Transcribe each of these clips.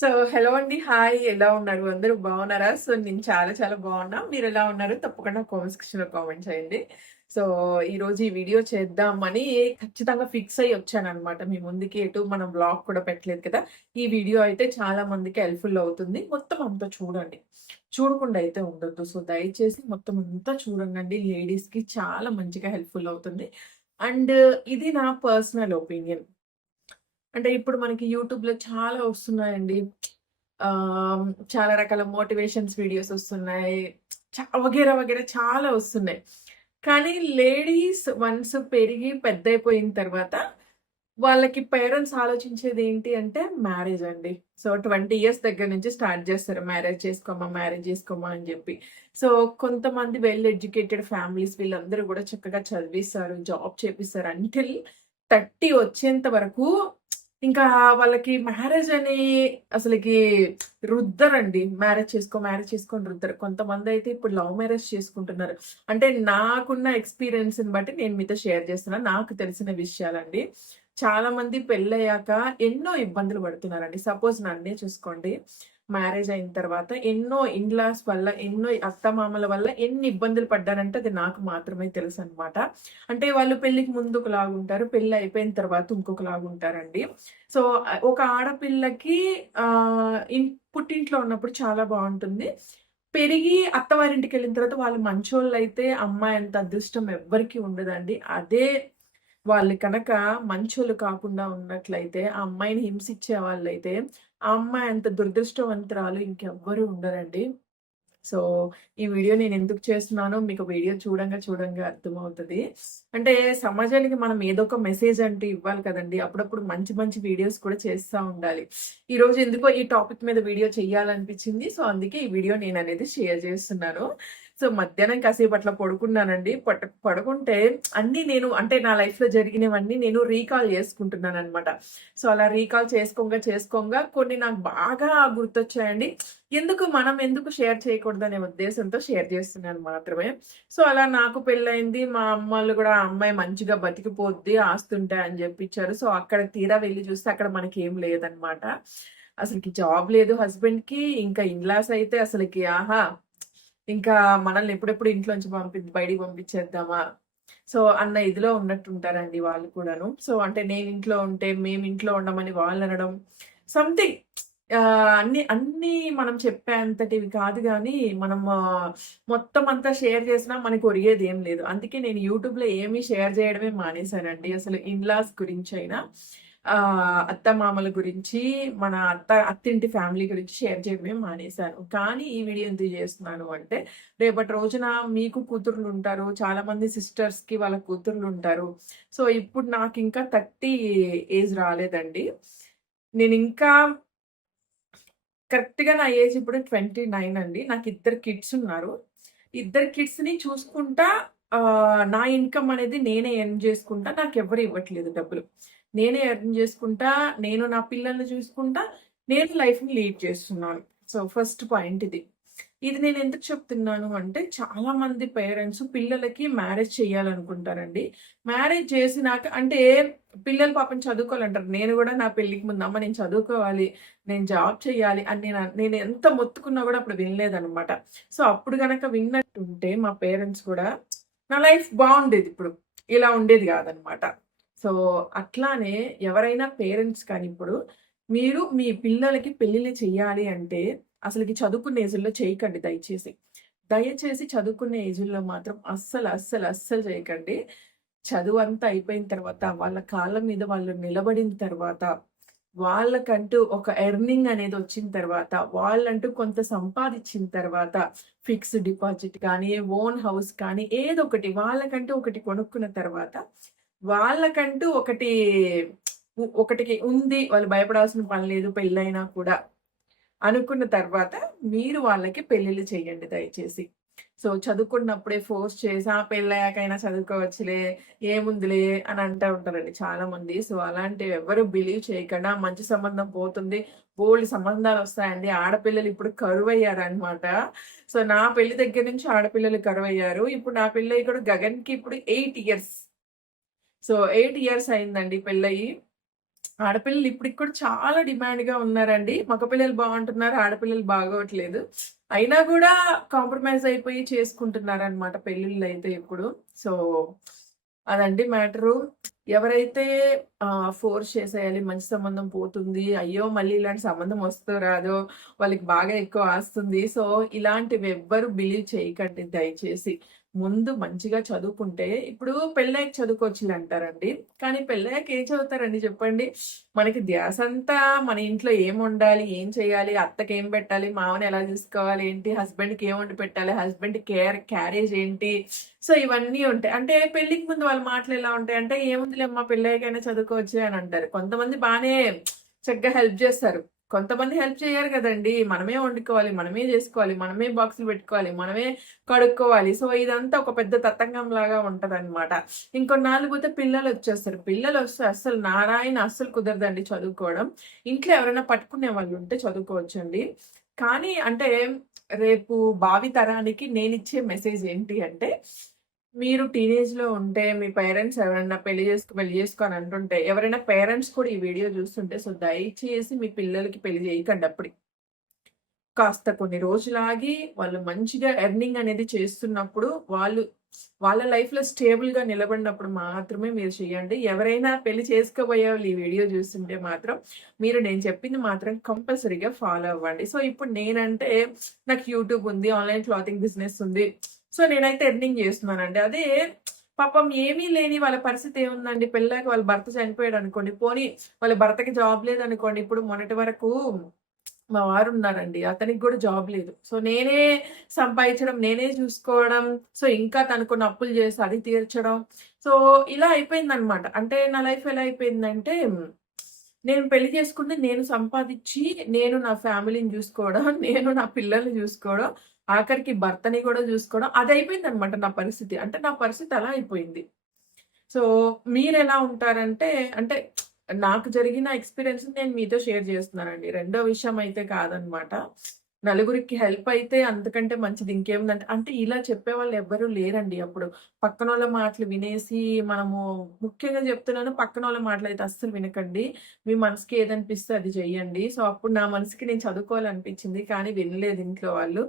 So hello అండి hi. ఎలా ఉన్నారు? అందరూ బాగున్నారా? సో నేను చాలా చాలా బాగున్నా. మీరు ఎలా ఉన్నారు? తప్పకుండా కామెంట్ సెక్షన్లో కామెంట్ చేయండి. సో ఈ రోజు ఈ వీడియో చేద్దామని ఖచ్చితంగా ఫిక్స్ అయ్యి వచ్చాను అనమాట మీ ముందుకి ఎటు మనం బ్లాగ్ కూడా పెట్టలేదు కదా. ఈ వీడియో అయితే చాలా మందికి హెల్ప్ఫుల్ అవుతుంది. మొత్తం అంతా చూడండి. చూడకుండా అయితే ఉండొద్దు. సో దయచేసి మొత్తం అంతా చూడండి లేడీస్కి చాలా మంచిగా హెల్ప్ఫుల్ అవుతుంది. అండ్ ఇది నా పర్సనల్ ఒపీనియన్. అంటే ఇప్పుడు మనకి యూట్యూబ్‌లో చాలా వస్తున్నాయండి. చాలా రకాల మోటివేషన్స్ వీడియోస్ వస్తున్నాయి. వగేరా వగైరా, వగైరా చాలా వస్తున్నాయి. కానీ లేడీస్ వన్స్ పెరిగి పెద్దయిపోయిన తర్వాత వాళ్ళకి పేరెంట్స్ ఆలోచించేది ఏంటి అంటే మ్యారేజ్ అండి. సో 20 ఇయర్స్ దగ్గర నుంచి స్టార్ట్ చేస్తారు. మ్యారేజ్ చేసుకోమా మ్యారేజ్ చేసుకోమా అని చెప్పి. సో కొంతమంది వెల్ ఎడ్యుకేటెడ్ ఫ్యామిలీస్ వీళ్ళందరూ కూడా చక్కగా చదివిస్తారు. జాబ్ చేపిస్తారు. అంటిల్ 30 వచ్చేంత వరకు ఇంకా వాళ్ళకి మ్యారేజ్ అని అసలుకి రుద్దరండి. మ్యారేజ్ చేసుకో, మ్యారేజ్ చేసుకొని రుద్దరు కొంతమంది అయితే ఇప్పుడు లవ్ మ్యారేజ్ చేసుకుంటున్నారు. అంటే నాకున్న ఎక్స్‌పీరియన్స్‌ని బట్టి నేను మీతో షేర్ చేస్తున్నాను. నాకు తెలిసిన విషయాలండి. చాలా మంది పెళ్ళయ్యాక ఎన్నో ఇబ్బందులు పడుతున్నారండి. సపోజ్ నన్నే చూసుకోండి. మ్యారేజ్ అయిన తర్వాత ఎన్నో ఇన్‌లాస్ వల్ల, ఎన్నో అత్తమామల వల్ల ఎన్ని ఇబ్బందులు పడ్డానంటే అది నాకు మాత్రమే తెలుసు అనమాట అంటే వాళ్ళు పెళ్ళికి ముందు ఒకలాగుంటారు. పెళ్ళి అయిపోయిన తర్వాత ఇంకొకలాగుంటారండి. సో, ఒక ఆడపిల్లకి ఇన్ పుట్టింట్లో ఉన్నప్పుడు చాలా బాగుంటుంది పెరిగి అత్తవారింటికి వెళ్ళిన తర్వాత వాళ్ళు అమ్మాయి అంత అదృష్టం ఎవ్వరికీ ఉండదండి. అదే వాళ్ళు కనుక మంచోళ్ళు కాకుండా ఉన్నట్లయితే, ఆ అమ్మాయిని హింసించే వాళ్ళైతే, ఆ అమ్మాయి అంత దురదృష్టవంతురాలు ఇంకెవ్వరూ ఉండరండి. సో, ఈ వీడియో నేను ఎందుకు చేస్తున్నానో మీకు వీడియో చూడంగా, చూడంగా అర్థమవుతుంది అంటే సమాజానికి మనం ఏదో ఒక మెసేజ్ అంటూ ఇవ్వాలి కదండి అప్పుడప్పుడు మంచి, మంచి వీడియోస్ కూడా చేస్తా ఉండాలి. ఈరోజు ఎందుకో ఈ టాపిక్ మీద వీడియో చేయాలనిపించింది. సో, అందుకే ఈ వీడియో నేను అనేది షేర్ చేస్తున్నాను. సో, మధ్యాహ్నం కాసేపు అట్లా పడుకున్నానండి. పట్ పడుకుంటే అన్నీ నేను అంటే నా లైఫ్‌లో జరిగినవన్నీ నేను రీకాల్ చేసుకుంటున్నాను అనమాట సో, అలా రీకాల్ చేసుకోగా చేసుకోంగా కొన్ని నాకు బాగా గుర్తొచ్చాయండి. ఎందుకు మనం ఎందుకు షేర్ చేయకూడదనే ఉద్దేశంతో షేర్ చేస్తున్నాను మాత్రమే. సో, అలా నాకు పెళ్ళైంది మా అమ్మలు కూడా ఆ అమ్మాయి మంచిగా బతికిపోద్ది, ఆస్తుంటాయి అని చెప్పించారు సో, అక్కడ తీరా వెళ్ళి చూస్తే అక్కడ మనకి ఏం లేదనమాట. అసలుకి జాబ్ లేదు హస్బెండ్‌కి. ఇంకా ఇన్‌లాస్ అయితే అసలుకి ఆహా! ఇంకా మనల్ని ఎప్పుడెప్పుడు ఇంట్లోంచి పంపి బయటికి పంపించేద్దామా? సో, అన్న ఇదిలో ఉన్నట్టుంటారండి వాళ్ళు కూడాను. సో, అంటే నేను ఇంట్లో ఉంటే మేము ఇంట్లో ఉండమని వాళ్ళు అనడం సంథింగ్ అన్ని అన్నీ మనం చెప్పేంతటివి కాదు కానీ మనం మొత్తం అంతా షేర్ చేసినా మనకు ఒరిగేది ఏం లేదు. అందుకే నేను యూట్యూబ్‌లో ఏమీ షేర్ చేయడమే మానేశానండి. అసలు ఇన్‌లాస్ గురించి అయినా అత్తమామల గురించి, మన అత్త అత్తింటి ఫ్యామిలీ గురించి షేర్ చేయడమే మానేశాను. కానీ ఈ వీడియో ఎందుకు చేస్తున్నాను అంటే, రేపటి రోజున మీకు కూతుర్లు కూతుర్లుంటారు. చాలామంది సిస్టర్స్‌కి వాళ్ళ కూతుర్లు ఉంటారు సో, ఇప్పుడు నాకు ఇంకా థర్టీ ఏజ్ రాలేదండి. నేను ఇంకా కరెక్ట్‌గా నా ఏజ్ ఇప్పుడు 29 అండి. నాకు ఇద్దరు కిడ్స్ ఉన్నారు. ఇద్దరు కిడ్స్‌ని చూసుకుంటా నా ఇన్‌కమ్ అనేది నేనే ఎర్న్ చేసుకుంటా. నాకు ఎవరు ఇవ్వట్లేదు డబ్బులు. నేనే ఎర్న్ చేసుకుంటా. నేను నా పిల్లల్ని చూసుకుంటా. నేను లైఫ్‌ని లీడ్ చేస్తున్నాను. సో, ఫస్ట్ పాయింట్ ఇది. ఇది నేను ఎందుకు చెప్తున్నాను అంటే, చాలా మంది పేరెంట్స్ పిల్లలకి మ్యారేజ్ చేయాలనుకుంటారండి. మ్యారేజ్ చేసినాక అంటే పిల్లలు పాపం చదువుకోవాలంటారు. నేను కూడా నా పెళ్ళికి ముందు అమ్మ నేను చదువుకోవాలి, నేను జాబ్ చేయాలి అని నేను నేను ఎంత మొత్తుకున్నా కూడా అప్పుడు వినలేదనమాట. సో, అప్పుడు కనుక విన్నట్టుంటే మా పేరెంట్స్ కూడా నా లైఫ్ బాగుండేది ఇప్పుడు. ఇలా ఉండేది కాదనమాట సో, అట్లానే ఎవరైనా పేరెంట్స్ కానీ ఇప్పుడు మీరు మీ పిల్లలకి పెళ్ళిళ్ళు చేయాలి అంటే అసలుకి చదువుకున్న ఏజుల్లో చేయకండి దయచేసి. దయచేసి చదువుకున్న ఏజుల్లో మాత్రం అస్సలు, అస్సలు, అస్సలు చేయకండి. చదువు అంతా అయిపోయిన తర్వాత వాళ్ళ కాళ్ళ మీద వాళ్ళు నిలబడిన తర్వాత, వాళ్ళకంటూ ఒక ఎర్నింగ్ అనేది వచ్చిన తర్వాత, వాళ్ళంటూ కొంత సంపాదించిన తర్వాత, ఫిక్స్డ్ డిపాజిట్ కానీ, ఓన్ హౌస్ కానీ ఏదో ఒకటి వాళ్ళకంటూ ఒకటి కొనుక్కున్న తర్వాత, వాళ్ళకంటూ ఒకటి ఒకటికి ఉంది. వాళ్ళు భయపడాల్సిన పని లేదు పెళ్ళైనా కూడా అనుకున్న తర్వాత మీరు వాళ్ళకి పెళ్ళిళ్ళు చేయండి దయచేసి. సో, చదువుకున్నప్పుడే ఫోర్స్ చేసి ఆ! పెళ్ళయ్యాకైనా చదువుకోవచ్చులే, ఏముందిలే అని అంటా ఉంటారండి చాలామంది. సో, అలాంటివి ఎవ్వరు బిలీవ్ చేయకుండా మంచి సంబంధం పోతుంది. ఓల్డ్ సంబంధాలు వస్తాయండి ఆడపిల్లలు ఇప్పుడు కరువయ్యారనమాట. సో, నా పెళ్ళి దగ్గర నుంచి ఆడపిల్లలు కరువయ్యారు. ఇప్పుడు నా పెళ్ళయ్యి కూడా గగన్‌కి ఇప్పుడు eight years. So, eight years అయిందండి పెళ్ళయ్యి. ఆడపిల్లలు ఇప్పటికి కూడా చాలా డిమాండ్‌గా ఉన్నారండి. మగపిల్లలు బాగుంటున్నారు. ఆడపిల్లలు బాగోట్లేదు. అయినా కూడా కాంప్రమైజ్ అయిపోయి చేసుకుంటున్నారనమాట అయితే ఇప్పుడు. సో, అదండి మ్యాటరు. ఎవరైతే ఫోర్స్ చేసేయాలి మంచి సంబంధం పోతుంది. అయ్యో! మళ్ళీ ఇలాంటి సంబంధం వస్తదో రాదో, వాళ్ళకి బాగా ఎక్కువ ఆస్తుంది. సో, ఇలాంటివి ఎవ్వరు బిలీవ్ చేయకండి దయచేసి. ముందు మంచిగా చదువుకుంటే ఇప్పుడు పెళ్ళయ్యాక చదువుకోవచ్చులే అంటారండి. కానీ పెళ్ళయ్యాక ఏం చదువుతారండి చెప్పండి? మనకి ధ్యాసంతా మన ఇంట్లో ఏం ఉండాలి ఏం చేయాలి? అత్తకి ఏం పెట్టాలి? మామని ఎలా చూసుకోవాలి? ఏంటి? హస్బెండ్‌కి ఏం వండి పెట్టాలి? హస్బెండ్ కేర్ క్యారేజ్ ఏంటి? సో, ఇవన్నీ ఉంటాయి. అంటే పెళ్ళికి ముందు వాళ్ళ మాటలు ఎలా ఉంటాయంటే, "ఏముందిలేమ్మా పెళ్ళయ్యాకైనా చదువుకోవచ్చు" అని అంటారు. కొంతమంది బాగానే చక్కగా హెల్ప్ చేస్తారు. కొంతమంది హెల్ప్ చేయరు కదండీ! మనమే వండుకోవాలి, మనమే చేసుకోవాలి, మనమే బాక్సులు పెట్టుకోవాలి, మనమే కడుక్కోవాలి. సో, ఇదంతా ఒక పెద్ద తతంగంలాగా ఉంటదనమాట. ఇంకొన్నాళ్ళు పోతే పిల్లలు వస్తే అస్సలు నారాయణ అస్సలు కుదరదండి చదువుకోవడం. ఇంట్లో ఎవరైనా పట్టుకునే వాళ్ళు ఉంటే చదువుకోవచ్చండి. కానీ అంటే రేపు భావి తరానికి నేనిచ్చే మెసేజ్ ఏంటి అంటే, మీరు టీనేజ్‌లో ఉంటే మీ పేరెంట్స్ ఎవరైనా పెళ్ళి చేసుకో, పెళ్ళి చేసుకో అని అంటుంటే ఎవరైనా పేరెంట్స్ కూడా ఈ వీడియో చూస్తుంటే సో, దయచేసి మీ పిల్లలకి పెళ్ళి చేయకండి అప్పుడు కాస్త కొన్ని రోజులాగి వాళ్ళు మంచిగా ఎర్నింగ్ అనేది చేస్తున్నప్పుడు వాళ్ళు వాళ్ళ లైఫ్‌లో స్టేబుల్‌గా నిలబడినప్పుడు మాత్రమే మీరు చేయండి. ఎవరైనా పెళ్ళి చేసుకోబోయేవాళ్ళు ఈ వీడియో చూస్తుంటే మాత్రం మీరు నేను చెప్పింది మాత్రం కంపల్సరీగా ఫాలో అవ్వండి. సో, ఇప్పుడు నేనంటే నాకు యూట్యూబ్ ఉంది. ఆన్‌లైన్ క్లాతింగ్ బిజినెస్ ఉంది. సో, నేనైతే ఎర్నింగ్ చేస్తున్నానండి. అదే పాపం ఏమీ లేని వాళ్ళ పరిస్థితి ఏముందండి? పెళ్ళాక వాళ్ళ భర్త చనిపోయాడు అనుకోండి పోనీ వాళ్ళ భర్తకి జాబ్ లేదనుకోండి, ఇప్పుడు మొన్నటి వరకు మా వారు ఉన్నారండి అతనికి కూడా జాబ్ లేదు. సో, నేనే సంపాదించడం, నేనే చూసుకోవడం, సో, ఇంకా తనకున్న అప్పులు చేసి అది తీర్చడం. సో, ఇలా అయిపోయిందనమాట. అంటే నా లైఫ్ ఎలా అయిపోయిందంటే, నేను పెళ్ళి చేసుకుంటే నేను సంపాదించి నేను నా ఫ్యామిలీని చూసుకోవడం, నేను నా పిల్లల్ని చూసుకోవడం, ఆఖరికి భర్తని కూడా చూసుకోవడం అది అయిపోయింది అనమాట నా పరిస్థితి. అంటే నా పరిస్థితి అలా అయిపోయింది. సో, మీరు ఎలా ఉంటారంటే అంటే నాకు జరిగిన ఎక్స్‌పీరియన్స్ నేను మీతో షేర్ చేస్తున్నానండి. రెండో విషయం అయితే కాదనమాట. నలుగురికి హెల్ప్ అయితే అంతకంటే మంచిది ఇంకేముందంటే అంటే ఇలా చెప్పే వాళ్ళు ఎవ్వరూ లేరండి అప్పుడు. పక్కన వాళ్ళ మాటలు వినేసి మనము ముఖ్యంగా చెప్తున్నాను పక్కన వాళ్ళ మాటలు అయితే అస్సలు వినకండి. మీ మనసుకి ఏదనిపిస్తే అది చెయ్యండి. సో, అప్పుడు నా మనసుకి నేను చదువుకోవాలనిపించింది. కానీ వినలేదు ఇంట్లో వాళ్ళు.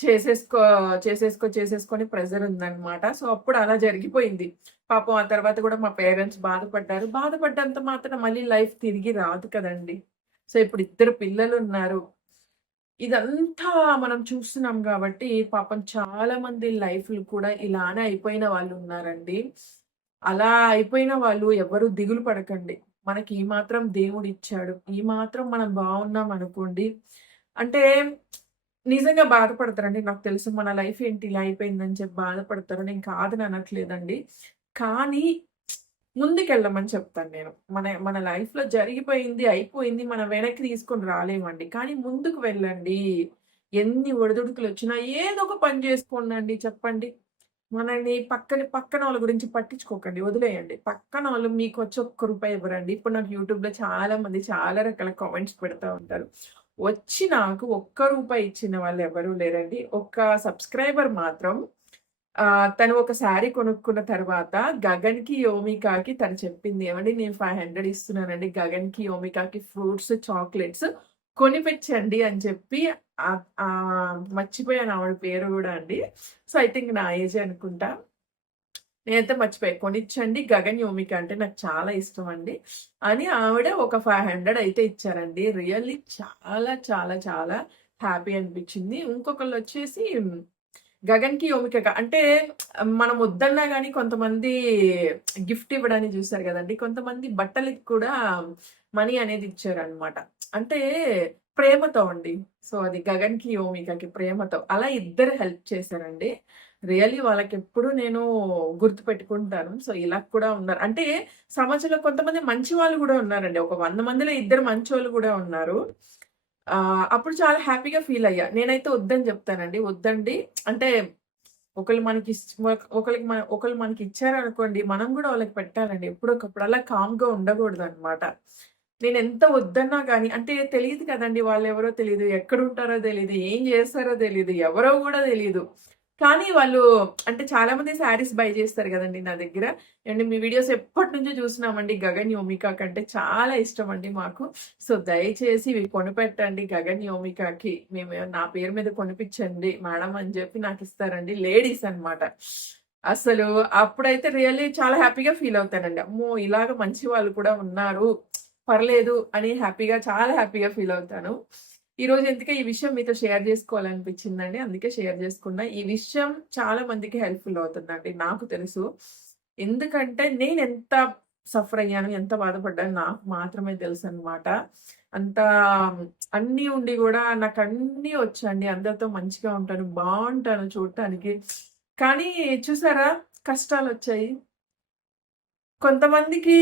చేసేసుకో చేసేసుకో చేసేసుకొని ప్రెజర్ ఉందనమాట. సో, అప్పుడు అలా జరిగిపోయింది. పాపం ఆ తర్వాత కూడా మా పేరెంట్స్ బాధపడ్డారు. బాధపడ్డంత మాత్రం మళ్ళీ లైఫ్ తిరిగి రాదు కదండి సో, ఇప్పుడు ఇద్దరు పిల్లలు ఉన్నారు ఇదంతా మనం చూస్తున్నాం కాబట్టి పాపం చాలా మంది లైఫ్‌లు కూడా ఇలానే అయిపోయిన వాళ్ళు ఉన్నారండి అలా అయిపోయిన వాళ్ళు ఎవరు దిగులు పడకండి. మనకి ఈ మాత్రం దేవుడిచ్చాడు. ఈ మాత్రం మనం బాగున్నాం అనుకోండి అంటే నిజంగా బాధపడతారండి. నాకు తెలుసు మన లైఫ్ ఏంటి ఇలా అయిపోయిందని చెప్పి బాధపడతారు. నేను కాదని అనట్లేదండి. కానీ ముందుకెళ్ళమని చెప్తాను నేను. మన మన లైఫ్‌లో జరిగిపోయింది, అయిపోయింది. మనం వెనక్కి తీసుకొని రాలేమండి. కానీ ముందుకు వెళ్ళండి. ఎన్ని ఒడిదుడుకులు వచ్చినా ఏదో ఒక పని చేసుకోండండి చెప్పండి. మనల్ని పక్కన పక్కన వాళ్ళ గురించి పట్టించుకోకండి. వదిలేయండి. పక్కన వాళ్ళు మీకు వచ్చి ఒక్క రూపాయి ఇవ్వరండి. ఇప్పుడు నాకు యూట్యూబ్‌లో చాలా మంది చాలా రకాల కామెంట్స్ పెడతా ఉంటారు. వచ్చి నాకు ఒక్క రూపాయి ఇచ్చిన వాళ్ళు ఎవరూ లేరండి. ఒక సబ్‌స్క్రైబర్ మాత్రం తను ఒక శారీ కొనుక్కున్న తర్వాత గగన్‌కి, యోమికాకి తను చెప్పింది. ఏమండి నేను 500 ఇస్తున్నానండి. గగన్‌కి, యోమికాకి ఫ్రూట్స్, చాక్లెట్స్ కొనిపెచ్చండి అని చెప్పి మర్చిపోయాను ఆవిడ పేరు కూడా అండి. సో, ఐ థింక్ నా ఏజ్ అనుకుంటా. నేనైతే మర్చిపోయి కొనిచ్చండి గగన్, యోమిక అంటే నాకు చాలా ఇష్టం అండి అని ఆవిడ ఒక 500 అయితే ఇచ్చారండి. రియల్లీ చాలా చాలా చాలా హ్యాపీ అనిపించింది. ఇంకొకళ్ళు వచ్చేసి గగన్‌కి, యోమికగా అంటే మనం వద్దన్నా కానీ కొంతమంది గిఫ్ట్ ఇవ్వడానికి చూసారు కదండి కొంతమంది బట్టలకి కూడా మనీ అనేది ఇచ్చారనమాట. అంటే ప్రేమతో అండి. సో, అది గగన్‌కి, ఓమికకి ప్రేమతో. అలా ఇద్దరు హెల్ప్ చేశారండి. రియల్లీ వాళ్ళకెప్పుడు నేను గుర్తు పెట్టుకుంటాను సో, ఇలా కూడా ఉన్నారు. అంటే సమాజంలో కొంతమంది మంచి వాళ్ళు కూడా ఉన్నారండి. ఒక వంద మందిలో ఇద్దరు మంచి వాళ్ళు కూడా ఉన్నారు. అప్పుడు చాలా హ్యాపీగా ఫీల్ అయ్యా. నేనైతే వద్దని చెప్తానండి. వద్దండి అంటే ఒకళ్ళు మనకి ఒకరికి మన ఒకళ్ళు మనకి ఇచ్చారనుకోండి, మనం కూడా వాళ్ళకి పెట్టాలండి. ఎప్పుడో ఒకప్పుడు అలా కామ్‌గా నేను ఎంత వద్దన్నా కానీ అంటే తెలియదు కదండి వాళ్ళు ఎవరో తెలియదు ఎక్కడుంటారో తెలియదు ఏం చేస్తారో తెలియదు ఎవరో కూడా తెలియదు కానీ వాళ్ళు అంటే చాలా మంది శారీస్ బై చేస్తారు కదండి నా దగ్గర. అండ్ మీ వీడియోస్ ఎప్పటి నుంచో చూస్తున్నామండి. గగన్ యోమికా కంటే చాలా ఇష్టం అండి మాకు. సో దయచేసి ఇవి కొనిపెట్టండి గగన్ యోమికాకి. మేము నా పేరు మీద కొనిపించండి మేడం అని చెప్పి నాకు ఇస్తారండి లేడీస్ అన్నమాట. అసలు అప్పుడైతే రియల్లీ చాలా హ్యాపీగా ఫీల్ అవుతానండి. అమ్మో ఇలాగ మంచి వాళ్ళు కూడా ఉన్నారు. పర్లేదు అని హ్యాపీగా చాలా హ్యాపీగా ఫీల్ అవుతాను. ఈ రోజు ఎందుకే ఈ విషయం మీతో షేర్ చేసుకోవాలనిపించిందండి. అందుకే షేర్ చేసుకున్నా. ఈ విషయం చాలా మందికి హెల్ప్ఫుల్ అవుతుందండి నాకు తెలుసు. ఎందుకంటే నేను ఎంత సఫర్ అయ్యాను ఎంత బాధపడ్డాను నాకు మాత్రమే తెలుసు అనమాట అంత అన్నీ ఉండి కూడా నాకు అన్నీ వచ్చండి అందరితో మంచిగా ఉంటాను బాగుంటాను చూడటానికి. కానీ చూసారా? కష్టాలు వచ్చాయి కొంతమందికి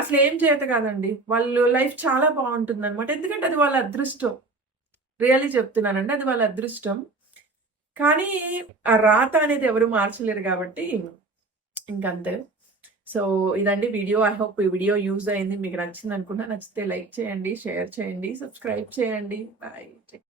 అసలు ఏం చేత కాదండి. వాళ్ళు లైఫ్ చాలా బాగుంటుంది అనమాట ఎందుకంటే అది వాళ్ళ అదృష్టం. రియల్లీ చెప్తున్నానండి అది వాళ్ళ అదృష్టం. కానీ ఆ రాత అనేది ఎవరు మార్చలేరు కాబట్టి ఇంకంతే. సో ఇదండి వీడియో. ఐ హోప్ ఈ వీడియో యూజ్ అయింది. మీకు నచ్చింది అనుకుంటా నచ్చితే లైక్ చేయండి షేర్ చేయండి సబ్స్క్రైబ్ చేయండి. బాయ్.